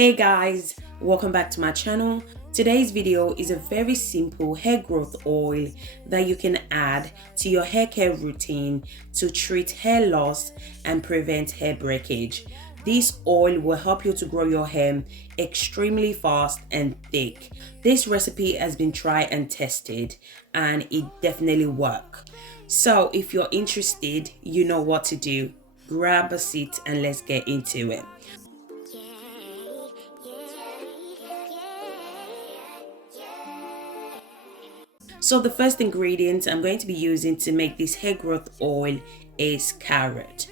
Hey guys, welcome back to my channel. Today's video is a very simple hair growth oil that you can add to your hair care routine to treat hair loss and prevent hair breakage. This oil will help you to grow your hair extremely fast and thick. This recipe has been tried and tested and it definitely works. So if you're interested, you know what to do. Grab a seat and let's get into it. So the first ingredient I'm going to be using to make this hair growth oil is carrot.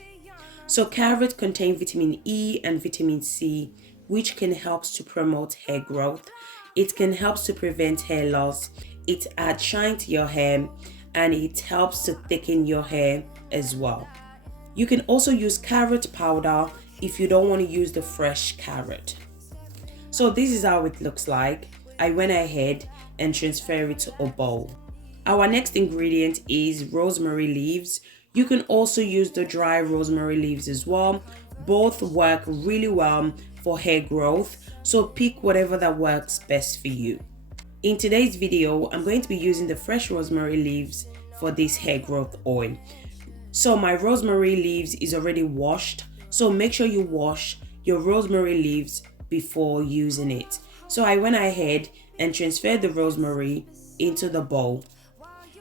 So carrot contains vitamin E and vitamin C, which can help to promote hair growth. It can help to prevent hair loss. It adds shine to your hair and it helps to thicken your hair as well. You can also use carrot powder if you don't want to use the fresh carrot. So this is how it looks like. I went ahead and transfer it to a bowl. Our next ingredient is rosemary leaves. You can also use the dry rosemary leaves as well. Both work really well for hair growth, so pick whatever that works best for you. In today's video, I'm going to be using the fresh rosemary leaves for this hair growth oil. So my rosemary leaves is already washed, so make sure you wash your rosemary leaves before using it. So I went ahead and transferred the rosemary into the bowl.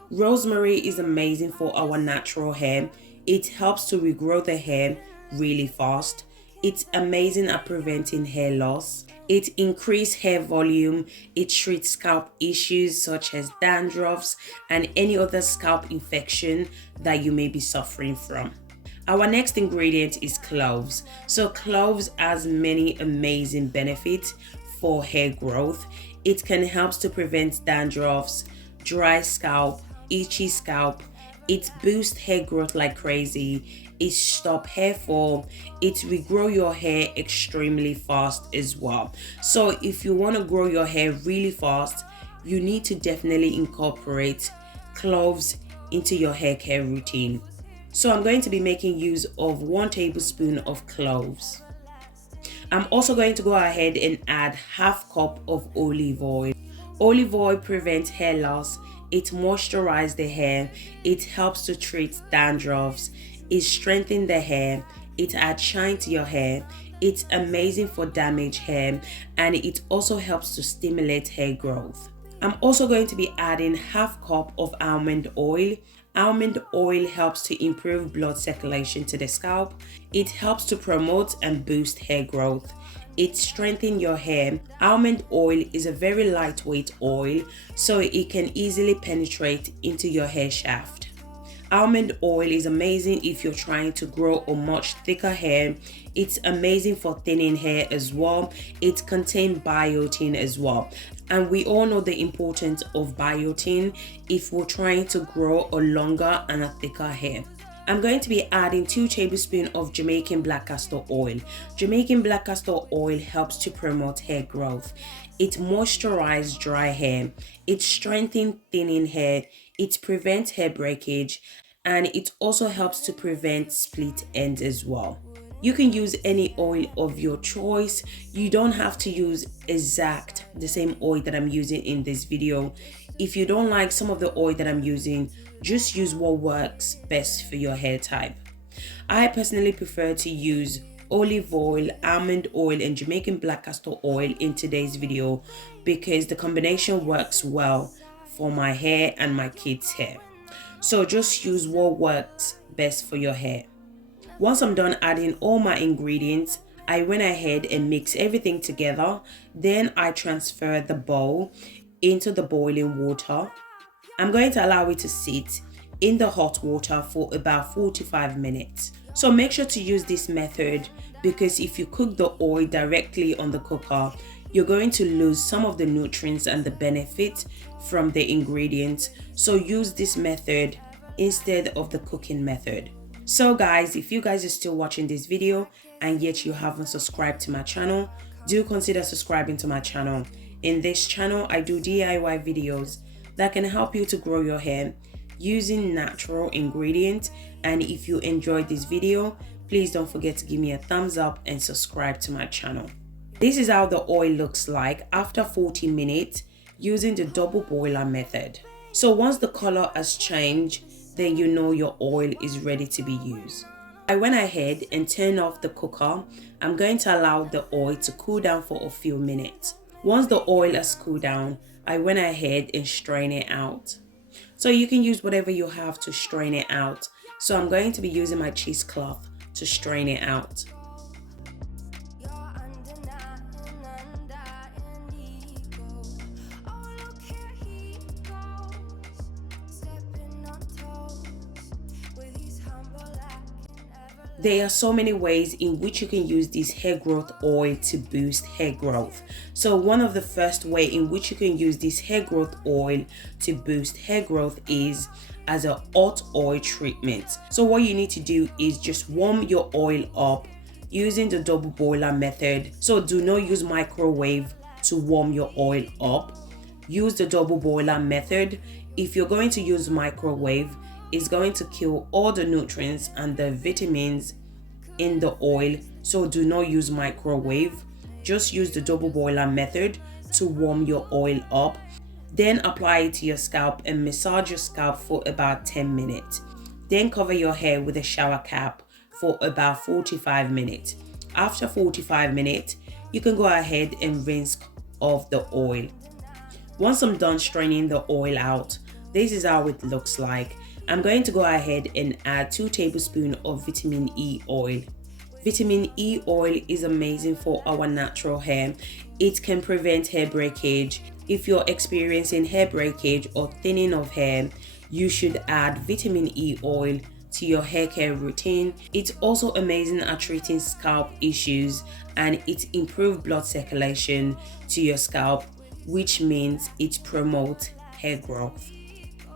Rosemary is amazing for our natural hair. It helps to regrow the hair really fast. It's amazing at preventing hair loss. It increases hair volume. It treats scalp issues such as dandruffs and any other scalp infection that you may be suffering from. Our next ingredient is cloves. So cloves has many amazing benefits for hair growth. It can help to prevent dandruffs, dry scalp, itchy scalp. It boosts hair growth like crazy. It stops hair fall. It regrow your hair extremely fast as well. So if you want to grow your hair really fast, you need to definitely incorporate cloves into your hair care routine. So I'm going to be making use of 1 tablespoon of cloves. I'm also going to go ahead and add 1/2 cup of olive oil. Olive oil prevents hair loss. It moisturizes the hair. It helps to treat dandruffs. It strengthens the hair. It adds shine to your hair. It's amazing for damaged hair and it also helps to stimulate hair growth. I'm also going to be adding 1/2 cup of almond oil. Almond oil helps to improve blood circulation to the scalp. It helps to promote and boost hair growth. It strengthens your hair. Almond oil is a very lightweight oil, so it can easily penetrate into your hair shaft. Almond oil is amazing if you're trying to grow a much thicker hair. It's amazing for thinning hair as well. It contains biotin as well. And we all know the importance of biotin if we're trying to grow a longer and a thicker hair. I'm going to be adding 2 tablespoons of Jamaican black castor oil. Jamaican black castor oil helps to promote hair growth. It moisturizes dry hair. It strengthens thinning hair. It prevents hair breakage. And it also helps to prevent split ends as well. You can use any oil of your choice. You don't have to use exact the same oil that I'm using in this video. If you don't like some of the oil that I'm using, just use what works best for your hair type. I personally prefer to use olive oil, almond oil, and Jamaican black castor oil in today's video because the combination works well for my hair and my kids' hair. So just use what works best for your hair. Once I'm done adding all my ingredients, I went ahead and mixed everything together. Then I transfer the bowl into the boiling water. I'm going to allow it to sit in the hot water for about 45 minutes. So make sure to use this method because if you cook the oil directly on the cooker, you're going to lose some of the nutrients and the benefit from the ingredients. So use this method instead of the cooking method. So guys, if you guys are still watching this video and yet you haven't subscribed to my channel, do consider subscribing to my channel. In this channel, I do DIY videos that can help you to grow your hair using natural ingredients. And if you enjoyed this video, please don't forget to give me a thumbs up and subscribe to my channel. This is how the oil looks like after 40 minutes using the double boiler method. So once the color has changed, then you know your oil is ready to be used. I went ahead and turned off the cooker. I'm going to allow the oil to cool down for a few minutes. Once the oil has cooled down, I went ahead and strained it out. So you can use whatever you have to strain it out. So I'm going to be using my cheesecloth to strain it out. There are so many ways in which you can use this hair growth oil to boost hair growth. So one of the first way in which you can use this hair growth oil to boost hair growth is as a hot oil treatment. So what you need to do is just warm your oil up using the double boiler method. So do not use microwave to warm your oil up. Use the double boiler method. If you're going to use microwave, it's going to kill all the nutrients and the vitamins in the oil. So do not use microwave. Just use the double boiler method to warm your oil up. Then apply it to your scalp and massage your scalp for about 10 minutes. Then cover your hair with a shower cap for about 45 minutes. After 45 minutes, you can go ahead and rinse off the oil. Once I'm done straining the oil out, this is how it looks like. I'm going to go ahead and add 2 tablespoons of vitamin E oil. Vitamin E oil is amazing for our natural hair. It can prevent hair breakage. If you're experiencing hair breakage or thinning of hair, you should add vitamin E oil to your hair care routine. It's also amazing at treating scalp issues, and it improves blood circulation to your scalp, which means it promotes hair growth.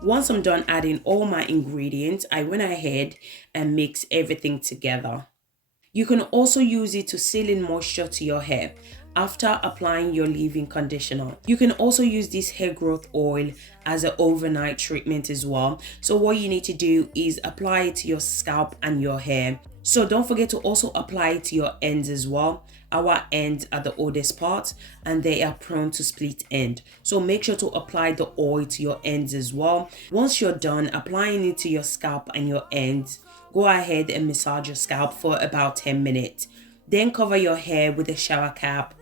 Once I'm done adding all my ingredients, I went ahead and mixed everything together. You can also use it to seal in moisture to your hair after applying your leave-in conditioner. You can also use this hair growth oil as an overnight treatment as well. So what you need to do is apply it to your scalp and your hair. So don't forget to also apply it to your ends as well. Our ends are the oldest part and they are prone to split end. So make sure to apply the oil to your ends as well. Once you're done applying it to your scalp and your ends, go ahead and massage your scalp for about 10 minutes. Then cover your hair with a shower cap.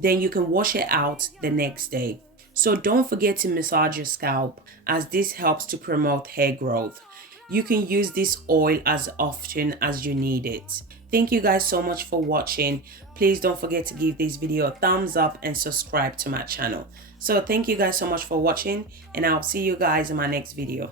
Then you can wash it out the next day. So don't forget to massage your scalp, as this helps to promote hair growth. You can use this oil as often as you need it. Thank you guys so much for watching. Please don't forget to give this video a thumbs up and subscribe to my channel. So thank you guys so much for watching, and I'll see you guys in my next video.